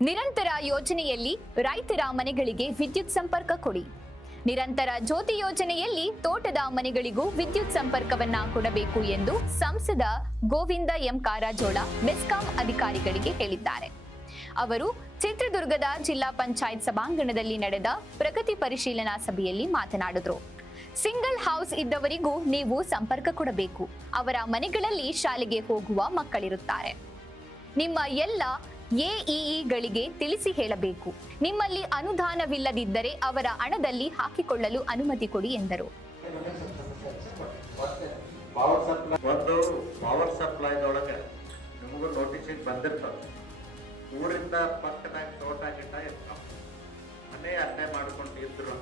ನಿರಂತರ ಯೋಜನೆಯಲ್ಲಿ ರೈತರ ಮನೆಗಳಿಗೆ ವಿದ್ಯುತ್ ಸಂಪರ್ಕ ಕೊಡಿ. ನಿರಂತರ ಜ್ಯೋತಿ ಯೋಜನೆಯಲ್ಲಿ ತೋಟದ ಮನೆಗಳಿಗೂ ವಿದ್ಯುತ್ ಸಂಪರ್ಕವನ್ನ ಕೊಡಬೇಕು ಎಂದು ಸಂಸದ ಗೋವಿಂದ ಎಂ ಕಾರಜೋಳ ಮೆಸ್ಕಾಂ ಅಧಿಕಾರಿಗಳಿಗೆ ಹೇಳಿದ್ದಾರೆ. ಅವರು ಚಿತ್ರದುರ್ಗದ ಜಿಲ್ಲಾ ಪಂಚಾಯತ್ ಸಭಾಂಗಣದಲ್ಲಿ ನಡೆದ ಪ್ರಗತಿ ಪರಿಶೀಲನಾ ಸಭೆಯಲ್ಲಿ ಮಾತನಾಡಿದರು. ಸಿಂಗಲ್ ಹೌಸ್ ಇದ್ದವರಿಗೂ ನೀವು ಸಂಪರ್ಕ ಕೊಡಬೇಕು. ಅವರ ಮನೆಗಳಲ್ಲಿ ಶಾಲೆಗೆ ಹೋಗುವ ಮಕ್ಕಳಿರುತ್ತಾರೆ. ನಿಮ್ಮ ಎಲ್ಲ ಎಇಇಗಳಿಗೆ ತಿಳಿಸಿ ಹೇಳಬೇಕು. ನಿಮ್ಮಲ್ಲಿ ಅನುದಾನವಿಲ್ಲದಿದ್ದರೆ ಅವರ ಹಣದಲ್ಲಿ ಹಾಕಿಕೊಳ್ಳಲು ಅನುಮತಿ ಕೊಡಿ ಎಂದರು. ಒಂದು ಪವರ್ ಸಪ್ಲೈದೊಳಗೆ ನಿಮಗೂ ನೋಟಿಸಿಗೆ ಬಂದಿರ್ತದೆ. ಊರಿಂದ ಪಕ್ಕದಾಗ ತೋಟ ಗಿಟ್ಟ ಇರ್ತಾವ. ಮನೆ ಅಡ್ಡೆ ಮಾಡ್ಕೊಂಡು ಇದ್ರು.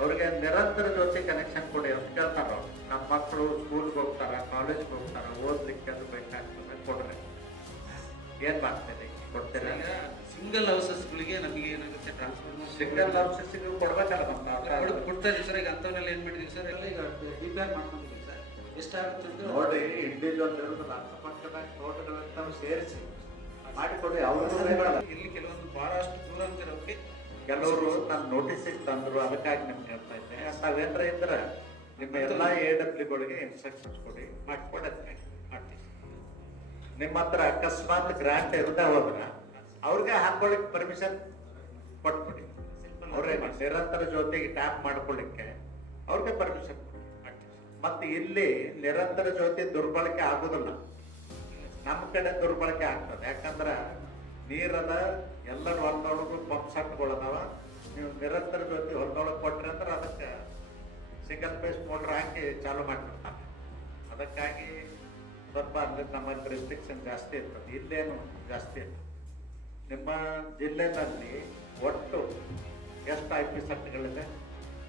ಅವ್ರಿಗೆ ನಿರಂತರ ಜೊತೆ ಕನೆಕ್ಷನ್ ಕೊಡಿ ಅಂತ ಕೇಳ್ತಾರ ಅವ್ರು. ನಮ್ಮ ಮಕ್ಕಳು ಸ್ಕೂಲ್ಗೆ ಹೋಗ್ತಾರ ಕಾಲೇಜ್ಗೆ ಹೋಗ್ತಾರ, ಓದ್ಲಿಕ್ಕೆ ಅದು ಏನ್ ಮಾಡ್ತೀರಿ ಕೊಡ್ತೀರಾ. ಸಿಂಗಲ್ ಹೌಸಸ್ಗಳಿಗೆ ನಮಗೆ ಏನಾಗುತ್ತೆ? ಟ್ರಾನ್ಸ್ಫರ್ ಸಿಂಗಲ್ ಹೌಸಸ್ಸಿಗೆ ಕೊಡ್ಬೇಕಲ್ಲ ನಮ್ಮ ಕೊಡ್ತಾ ಇದೀವಿ ಸರ್ ಈಗ ಅಂಥವನ್ನೆಲ್ಲ ಏನ್ ಮಾಡಿದೀವಿ ಸರ್? ಎಲ್ಲ ಈಗ ರಿಪೇರ್ ಮಾಡ್ಕೊಂಡಿದ್ದೀವಿ ಸರ್. ಎಷ್ಟಾಗುತ್ತೆ ನೋಡಿ ಇಂಡಿವಿಜುವಲ್ ಇರೋದು ಅಕ್ಕಪಕ್ಕದಾಗ ತೋಟಗಳಿರ್ತಾವ ಸೇರಿಸಿ ಮಾಡಿಕೊಡಿ ಅವರು ಇಲ್ಲಿ ಕೆಲವೊಂದು ಬಹಳಷ್ಟು ದೂರ ಅಂತಿರೋಕ್ಕೆ ಕೆಲವರು ನಾನು ನೋಟಿಸಿಗೆ ತಂದ್ರು ಅದಕ್ಕಾಗಿ ನಿಮ್ಗೆ ಹೇಳ್ತಾ ಇದ್ದೆ. ನಾವೇನಾರ ಇದ್ರೆ ನಿಮ್ಮ ಎಲ್ಲಾ ಎ ಡಬ್ಲ್ಯೂಗಳಿಗೆ ಇನ್ಸ್ಟ್ರಕ್ಷನ್ಸ್ ಕೊಡಿ ಮಾಡಿಕೊಡತ್ತೆ ಮಾಡಿ ನಿಮ್ಮ ಹತ್ರ ಅಕಸ್ಮಾತ್ ಗ್ರಾಂಟ್ ಇರದೆ ಹೋದ್ರ ಅವ್ರಿಗೆ ಹಾಕೊಳ್ಳಿಕ್ ಪರ್ಮಿಷನ್ ಕೊಟ್ಬಿಡಿ. ಅವ್ರೇ ನಿರಂತರ ಜ್ಯೋತಿಗೆ ಟ್ಯಾಪ್ ಮಾಡ್ಕೊಳ್ಳಿಕ್ಕೆ ಅವ್ರಿಗೆ ಪರ್ಮಿಷನ್ ಮತ್ತೆ ಇಲ್ಲಿ ನಿರಂತರ ಜ್ಯೋತಿ ದುರ್ಬಳಕೆ ಆಗುದಿಲ್ಲ. ನಮ್ಮ ಕಡೆ ದುರ್ಬಳಕೆ ಆಗ್ತದೆ. ಯಾಕಂದ್ರ ನೀರದ ಎಲ್ಲರ ಹೊಲದೊಳಗು ಪಂಪ್ ಸೆಟ್ಗಳದಾವ ನೀವು ನಿರಂತರ ಜ್ಯೋತಿ ಹೊಲದೊಳಗೆ ಕೊಟ್ರಿ ಅಂದ್ರೆ ಅದಕ್ಕೆ ಸಿಂಗಲ್ ಪೇಸ್ ಮೋಟ್ರ್ ಹಾಕಿ ಚಾಲು ಮಾಡಿರ್ತಾರೆ ಅದಕ್ಕಾಗಿ ಸ್ವಲ್ಪ ನಮ್ಮ ನಮ್ಮಲ್ಲಿ ರೆಸ್ಟ್ರಿಕ್ಷನ್ ಜಾಸ್ತಿ ಇರ್ತದೆ. ಇಲ್ಲೇನು ಜಾಸ್ತಿ ಇಲ್ಲ. ನಿಮ್ಮ ಜಿಲ್ಲೆನಲ್ಲಿ ಒಟ್ಟು ಎಷ್ಟು ಐ ಪಿ ಸೆಟ್ಗಳಿದೆ?